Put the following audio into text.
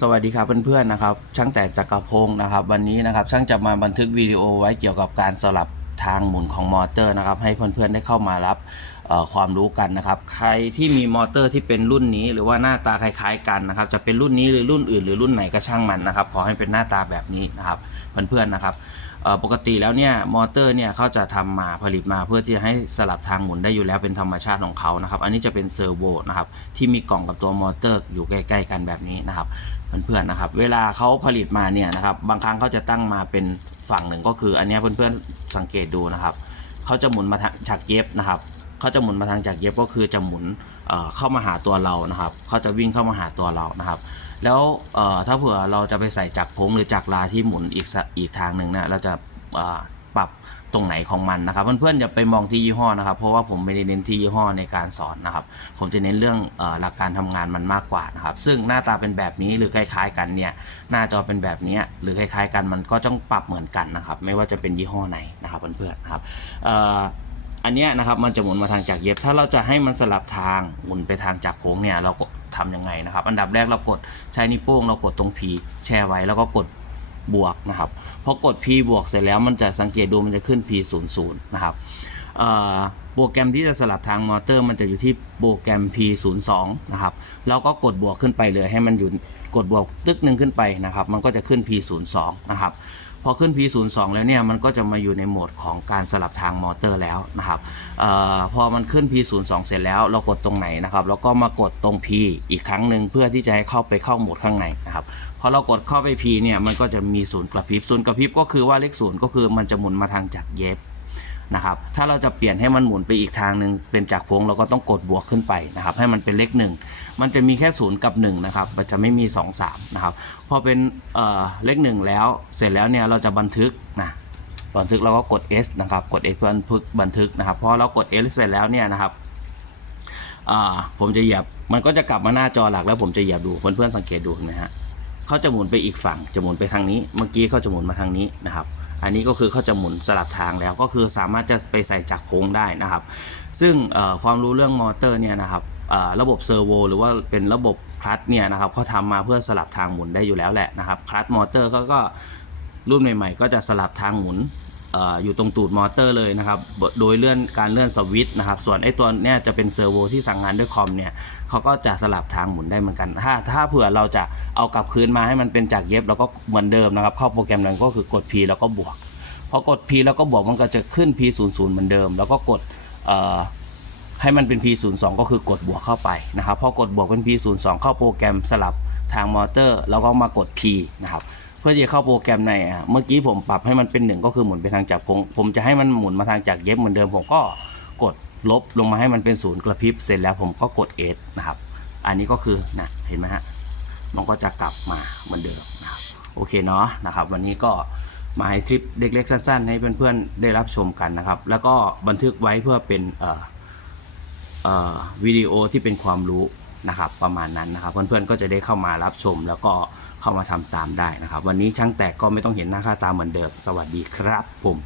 สวัสดีครับเพื่อนๆนะครับ ช่างแต่จักรพงศ์นะครับ วันนี้นะครับช่างจะมาบันทึกวิดีโอไว้เกี่ยวกับการสลับทางหมุนของมอเตอร์นะครับ ให้เพื่อนๆได้เข้ามารับความรู้กันนะครับ ใครที่มีมอเตอร์ที่เป็นรุ่นนี้ หรือว่าหน้าตาคล้ายๆกันนะครับ จะเป็นรุ่นนี้หรือรุ่นอื่น หรือรุ่นไหนก็ช่างมันนะครับขอให้เป็นหน้าตาแบบนี้นะครับเพื่อนๆนะครับ ปกติแล้วเนี่ยมอเตอร์เนี่ยเขาจะทำมาผลิตมาเพื่อที่จะให้สลับทางหมุนได้อยู่แล้วเป็นธรรมชาติของเขานะครับ อันนี้จะเป็นเซอร์โวนะครับที่มีกล่องกับตัวมอเตอร์อยู่ใกล้ ๆ กันแบบนี้นะครับเพื่อนๆนะครับ เวลาเขาผลิตมาเนี่ยนะครับบางครั้งเขาจะตั้งมาเป็นฝั่งหนึ่งก็คือ อันนี้เพื่อนๆสังเกตดูนะครับเขาจะหมุนมาฉากเย็บนะครับ เขาจะหมุนมาทางจากเย็บก็คือจะหมุนเเข้ามาหาตัวเรานะครับเขาจะวิ่งเข้ามาหาตัวเรานะครับ แล้วถ้าเผื่อเราจะไปใส่จักพงหรือจักรลาที่หมุนอีกสอีกทางหนึ่งเนี่ยเราจะปรับตรงไหนของมันนะครับเพื่อนๆอย่าไปมองที่ยี่ห้อนะครับ เพราะว่าผมไม่ได้เน้นที่ยี่ห้อในการสอนนะครับ ผมจะเน้นเรื่องหลักการทำงานมันมากกว่านะครับ ซึ่งหน้าตาเป็นแบบนี้หรือคล้าย ๆ กันเนี่ยหน้าจอเป็นแบบนี้หรือคล้าย ๆ กันมันก็ต้องปรับเหมือนกันนะครับ ไม่ว่าจะเป็นยี่ห้อไหนนะครับเพื่อนๆนะครับ อันเนี้ยนะครับมันจะหมุนมาทางจากเย็บ ถ้าเราจะให้มันสลับทางหมุนไปทางจากโค้งเนี่ยเราก็ทำยังไงนะครับ อันดับแรกเรากดใช้นิ้วโป้งเรากดตรง P แช่ไว้แล้วก็กดบวกนะครับพอกด P บวกเสร็จแล้วมันจะสังเกตดูมันจะขึ้น P 0 0นะครับโปรแกรมที่จะสลับทางมอเตอร์มันจะอยู่ที่โปรแกรม P 0 2นะครับเราก็กดบวกขึ้นไปเลยให้มันอยู่กดบวกตึกหนึ่งขึ้นไปนะครับ มันก็จะขึ้น P 0 2นะครับ พอขึ้น P 0 2 แล้วเนี่ยมันก็จะมาอยู่ในโหมดของการสลับทางมอเตอร์แล้วนะครับออพอมันขึ้น P 0 2 เสร็จแล้วเรากดตรงไหนนะครับแล้วก็มากดตรง P อีกครั้งหนึ่งเพื่อที่จะให้เข้าไปเข้าโหมดข้างในนะครับพอเรากดเข้าไป P เนี่ยมันก็จะมีศูนย์กระพริบศูนย์กระพริบก็คือว่าเลขศูนย์ก็คือมันจะหมุนมาทางจากเย็บ นะครับถ้าเราจะเปลี่ยนให้มันหมุนไปอีกทางหนึ่งเป็นจากพวงเราก็ต้องกดบวกขึ้นไปนะครับให้มันเป็นเลขหนึ่งมันจะมีแค่ศูนย์กับ1นะครับมันจะไม่มี 2 3นะครับพอเป็นเเลขหนึ่งแล้วเสร็จแล้วเนี่ยเราจะบันทึกนะบันทึกเราก็กด S นะครับกด S เพื่อบันทึกบันทึกนะครับพอเรากด S เสร็จแล้วเนี่ยนะครับผมจะเหยียบมันก็จะกลับมาหน้าจอหลักแล้วผมจะเหยียบดูเพื่อนๆสังเกตดูนะฮะเขาจะหมุนไปอีกฝั่งจะหมุนไปทางนี้ เมื่อกี้เขาจะหมุนมาทางนี้นะครับ อันนี้ก็คือเขาจะหมุนสลับทางแล้วก็คือสามารถจะไปใส่จักรโค้งได้นะครับ ซึ่งความรู้เรื่องมอเตอร์เนี่ยนะครับระบบเซอร์โวหรือว่าเป็นระบบคลัตช์เนี่ยนะครับเขาทำมาเพื่อสลับทางหมุนได้อยู่แล้วแหละนะครับคลัตช์มอเตอร์ก็ก็รุ่นใหม่ๆ ก็จะสลับทางหมุน อยู่ตรงตูดมอเตอร์เลยนะครับ โดยเลื่อนการเลื่อนสวิตช์นะครับ ส่วนไอ้ตัวเนี้ยจะเป็นเซอร์โวที่สั่งงานด้วยคอมเนี่ยเขาก็จะสลับทางหมุนได้เหมือนกัน ถ้าถ้าเผื่อเราจะเอากลับคืนมาให้มันเป็นจากเย็บแล้วก็เหมือนเดิมนะครับ เข้าโปรแกรมนั้นก็คือกด P แล้วก็บวก พอกด P แล้วก็บวกมันก็จะขึ้น P 0 0เหมือนเดิม แล้วก็กดให้มันเป็น P 0 2ก็คือกดบวกเข้าไปนะครับ พอกดบวกเป็น P 0 2เข้าโปรแกรมสลับทางมอเตอร์ แล้วก็มากด P นะครับ พื่อที่จะเข้าโปรแกรมในอะเมื่อกี้ผมปรับให้มันเป็นหนึ่งก็คือหมุนไปทางจากผมผมจะให้มันหมุนมาทางจากเย็บเหมือนเดิมผมก็กดลบลงมาให้มันเป็นศูนย์กระพริบเสร็จแล้วผมก็กด S นะครับ อันนี้ก็คือนะเห็นไหมฮะมันก็จะกลับมาเหมือนเดิมนะครับโอเคเนาะนะครับ วันนี้ก็มาให้คลิปเด็กๆสั้นๆ ให้เพื่อนๆได้รับชมกันนะครับ แล้วก็บันทึกไว้เพื่อเป็นเอ่อเอ่อวิดีโอที่เป็นความรู้นะครับประมาณนั้นนะครับ เพื่อนๆก็จะได้เข้ามารับชมแล้วก็ เข้ามาทำตามได้นะครับ วันนี้ช่างแตกก็ไม่ต้องเห็นหน้าค่าตาเหมือนเดิมสวัสดีครับผม